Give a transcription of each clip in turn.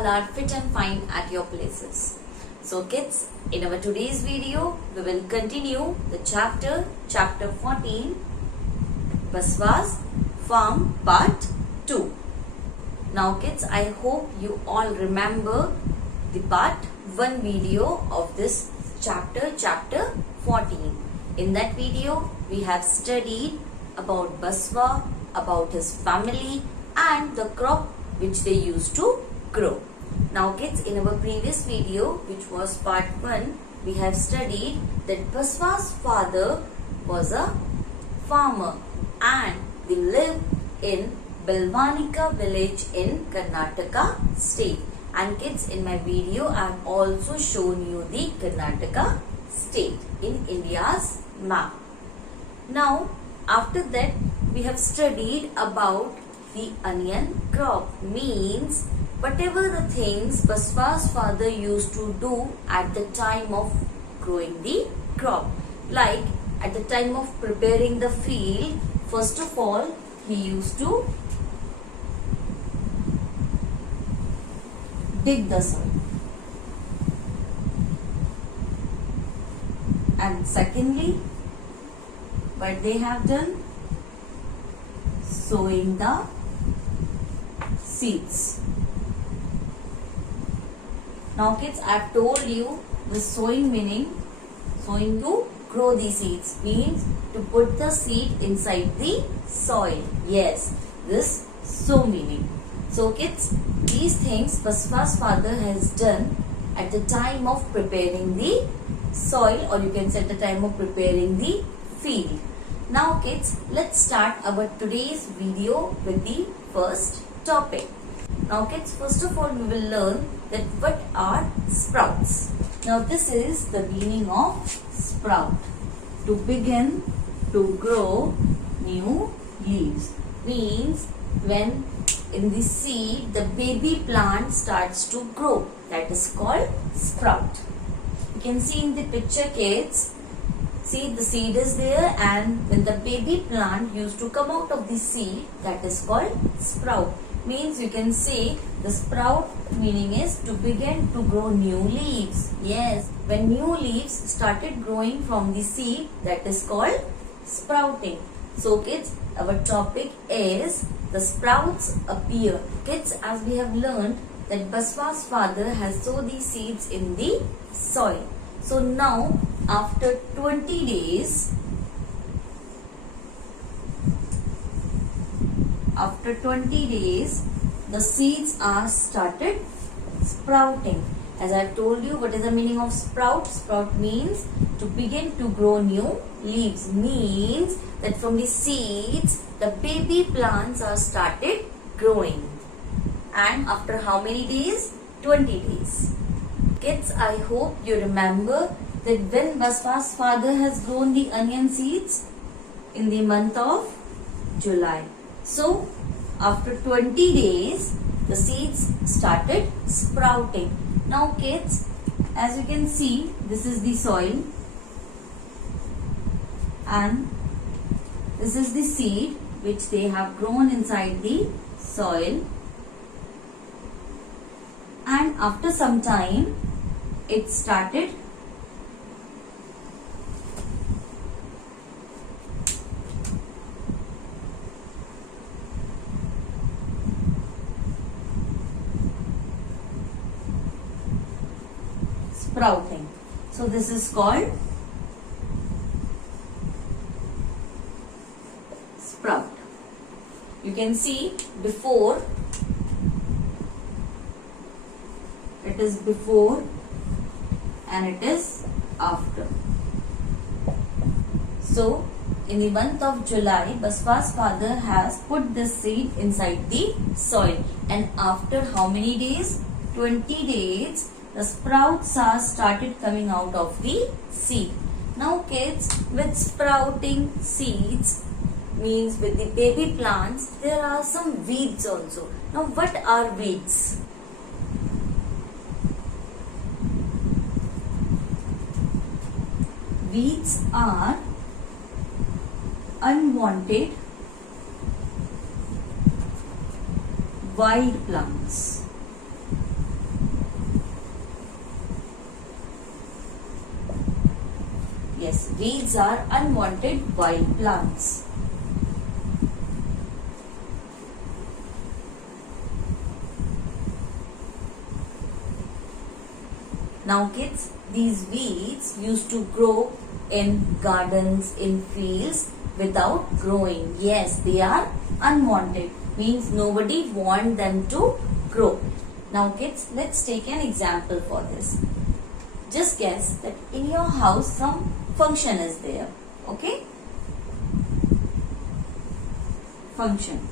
all are fit and fine at your places. So kids, in our today's video, we will continue the chapter 14, Baswa's Farm Part 2. Now kids, I hope you all remember the Part 1 video of this chapter 14. In that video, we have studied about Baswa, about his family and the crop which they used to grow. Now kids, in our previous video, which was part 1, we have studied that Baswa's father was a farmer and they lived in Belvanika village in Karnataka state. And kids, in my video, I have also shown you the Karnataka state in India's map. Now, after that, we have studied about the onion crop. Means, whatever the things Baswa's father used to do at the time of growing the crop. Like, at the time of preparing the field, first of all, he used to dig the soil. And secondly, what they have done? Sowing the seeds. Now kids, I have told you the sowing meaning. Sowing to grow the seeds means to put the seed inside the soil. Yes, this sow meaning. So kids, these things Baswa's father has done at the time of preparing the soil, or you can say at the time of preparing the field. Now kids, let's start our today's video with the first topic. Now kids, first of all we will learn that what are sprouts. Now this is the meaning of sprout. To begin to grow new leaves. Means when in the seed the baby plant starts to grow. That is called sprout. You can see in the picture kids. See, the seed is there, and when the baby plant used to come out of the seed, that is called sprout. Means you can say the sprout meaning is to begin to grow new leaves. Yes, when new leaves started growing from the seed, that is called sprouting. So kids, our topic is the sprouts appear. Kids, as we have learned that Baswa's father has sowed the seeds in the soil. So now after 20 days, the seeds are started sprouting. As I told you, what is the meaning of sprout? Sprout means to begin to grow new leaves. Means that from the seeds, the baby plants are started growing. And after how many days? 20 days. Kids, I hope you remember that when Baswa's father has grown the onion seeds in the month of July. So, after 20 days, the seeds started sprouting. Now kids, as you can see, this is the soil and this is the seed which they have grown inside the soil. And after some time, it started sprouting. So this is called sprout. You can see before, it is before and it is after. So in the month of July, Baswa's father has put the seed inside the soil, and after how many days? 20 days, the sprouts are started coming out of the seed. Now kids, with sprouting seeds, means with the baby plants, there are some weeds also. Now what are weeds? Weeds are unwanted wild plants. weeds are unwanted wild plants. Now kids, these weeds used to grow in gardens, in fields without growing. Yes, they are unwanted. Means nobody want them to grow. Now kids, let's take an example for this. Just guess that in your house some function is there. Okay? Function.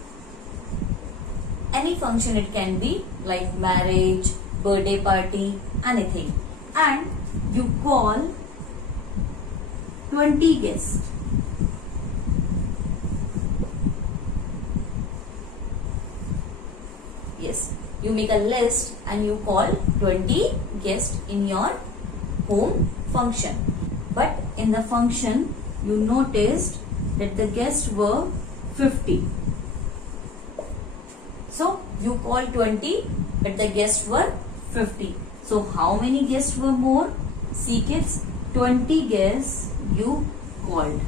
Any function it can be, like marriage, birthday party, anything. And you call 20 guests. Yes, you make a list and you call 20 guests in your home function. But in the function, you noticed that the guests were 50. So, you called 20, but the guests were 50. So, how many guests were more? See kids, 20 guests you called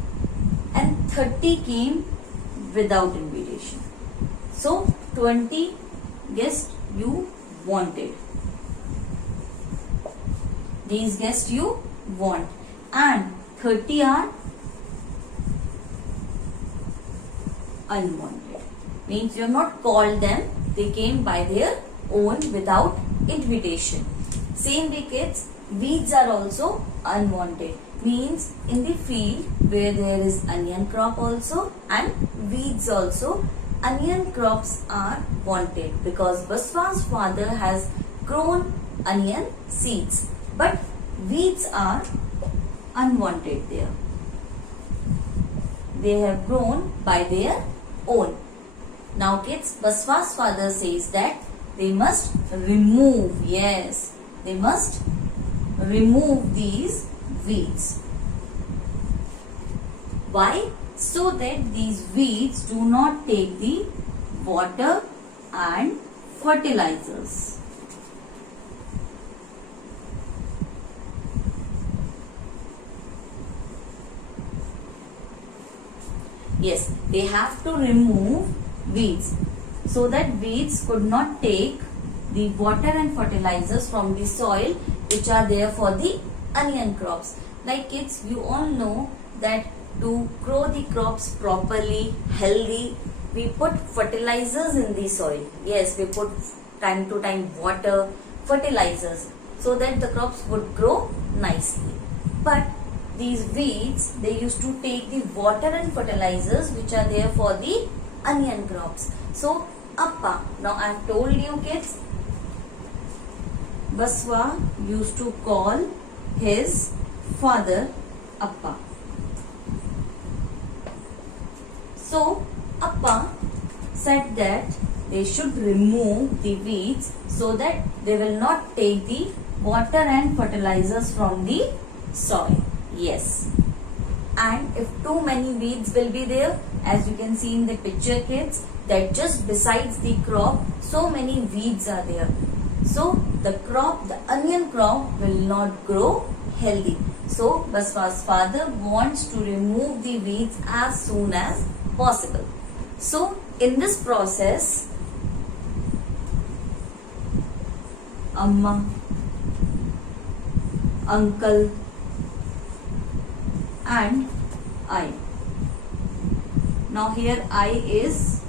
and 30 came without invitation. So, 20 guests you wanted. These guests you want, and 30 are unwanted. Means you have not called them, they came by their own without invitation. Same way kids, weeds are also unwanted. Means in the field where there is onion crop also and weeds also, onion crops are wanted because Baswa's father has grown onion seeds, but weeds are unwanted there. They have grown by their own. Now kids, Baswa's father says that they must remove, yes, they must remove these weeds. Why? So that these weeds do not take the water and fertilizers. Yes, they have to remove weeds so that weeds could not take the water and fertilizers from the soil which are there for the onion crops. Like kids, you all know that to grow the crops properly, healthy, we put fertilizers in the soil. Yes, we put time to time water, fertilizers, so that the crops would grow nicely. But these weeds, they used to take the water and fertilizers which are there for the onion crops. So, Appa, now I have told you kids, Baswa used to call his father Appa. So, Appa said that they should remove the weeds so that they will not take the water and fertilizers from the soil. Yes. And if too many weeds will be there, as you can see in the picture kids, that just besides the crop, so many weeds are there. So, the crop, the onion crop will not grow healthy. So, Baswa's father wants to remove the weeds as soon as possible. So, in this process, Amma, uncle and I. Now here I is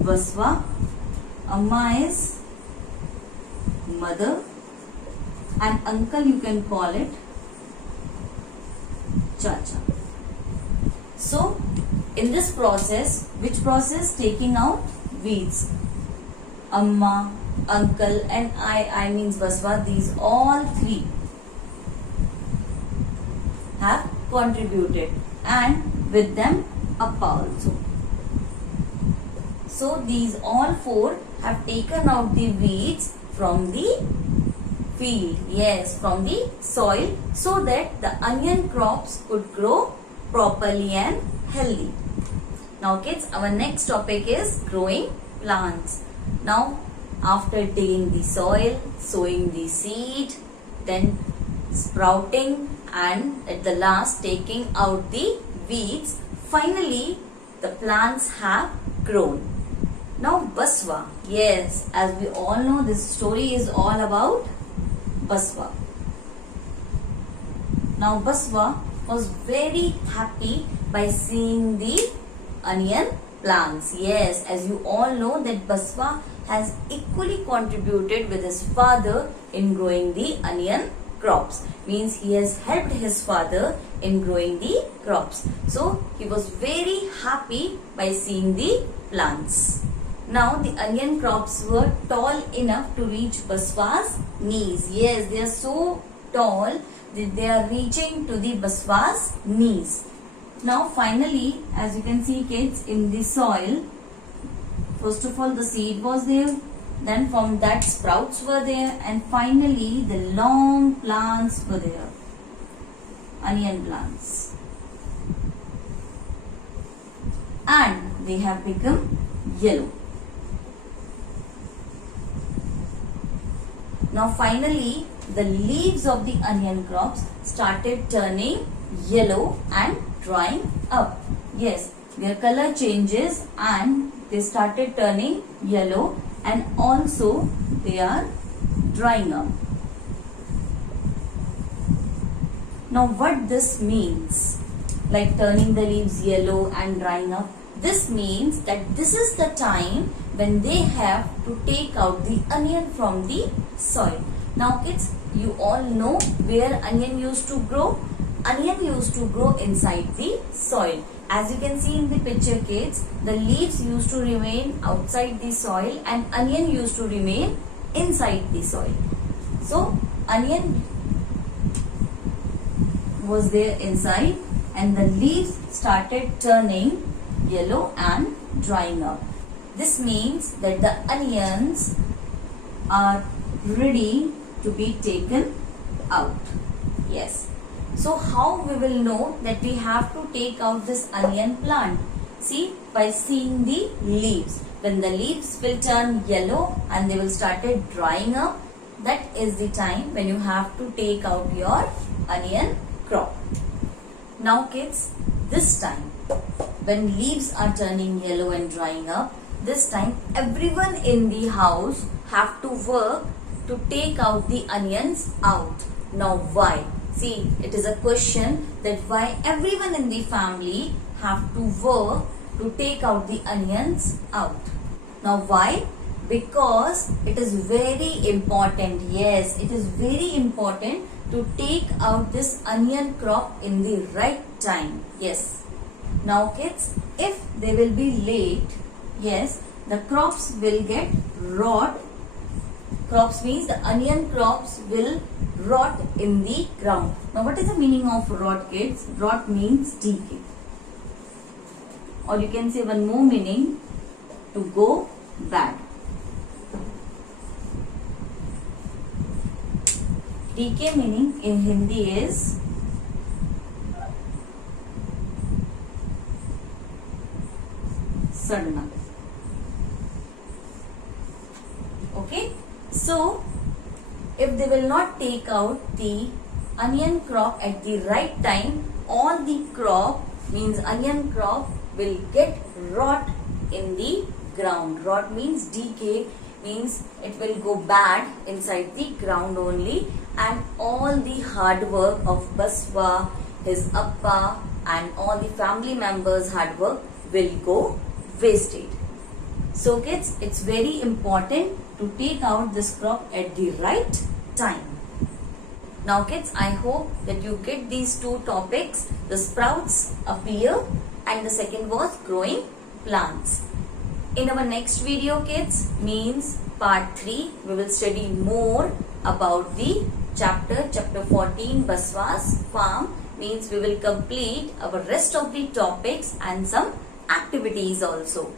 Baswa, Amma is mother, and uncle you can call it Chacha. So, in this process, which process? Taking out weeds. Amma, uncle and I means Baswa, these all three have contributed, and with them Appa also. So, these all four have taken out the weeds from the field, yes, from the soil, so that the onion crops could grow properly and healthy. Now kids, our next topic is growing plants. Now, after digging the soil, sowing the seed, then sprouting and at the last taking out the weeds. Finally, the plants have grown. Now Basva. Yes, as we all know, this story is all about Basva. Now Basva was very happy by seeing the onion plants. Yes, as you all know that Basva has equally contributed with his father in growing the onion crops. Means he has helped his father in growing the crops. So he was very happy by seeing the plants. Now the onion crops were tall enough to reach Basva's knees. Yes, they are so tall that they are reaching to the Basva's knees. Now finally, as you can see kids, in the soil, first of all the seed was there, then from that sprouts were there, and finally the long plants were there, onion plants, and they have become yellow. Now finally the leaves of the onion crops started turning yellow and drying up. Yes, their color changes and they started turning yellow, and also they are drying up. Now what this means, like turning the leaves yellow and drying up, this means that this is the time when they have to take out the onion from the soil. Now kids, you all know where onion used to grow. Onion used to grow inside the soil. As you can see in the picture kids, the leaves used to remain outside the soil and onion used to remain inside the soil. So onion was there inside and the leaves started turning yellow and drying up. This means that the onions are ready to be taken out. Yes. So how we will know that we have to take out this onion plant? See, by seeing the leaves. When the leaves will turn yellow and they will start drying up, that is the time when you have to take out your onion crop. Now kids, this time when leaves are turning yellow and drying up, this time everyone in the house have to work to take out the onions out. Now why? See, it is a question that why everyone in the family have to work to take out the onions out. Now why? Because it is very important. Yes, it is very important to take out this onion crop in the right time. Yes. Now kids, if they will be late, yes, the crops will get rot. Crops means the onion crops will rot in the ground. Now what is the meaning of rot kids? Rot means decay. Or you can say one more meaning, to go bad. Decay meaning in Hindi is sadna. Okay. So, if they will not take out the onion crop at the right time, all the crop means onion crop will get rot in the ground. Rot means decay, means it will go bad inside the ground only, and all the hard work of Basva, his appa and all the family members' hard work will go wasted. So kids, it's very important to take out this crop at the right time. Now kids, I hope that you get these two topics. The sprouts appear and the second was growing plants. In our next video kids, means part 3, we will study more about the chapter 14 Basva's farm. Means we will complete our rest of the topics and some activities also.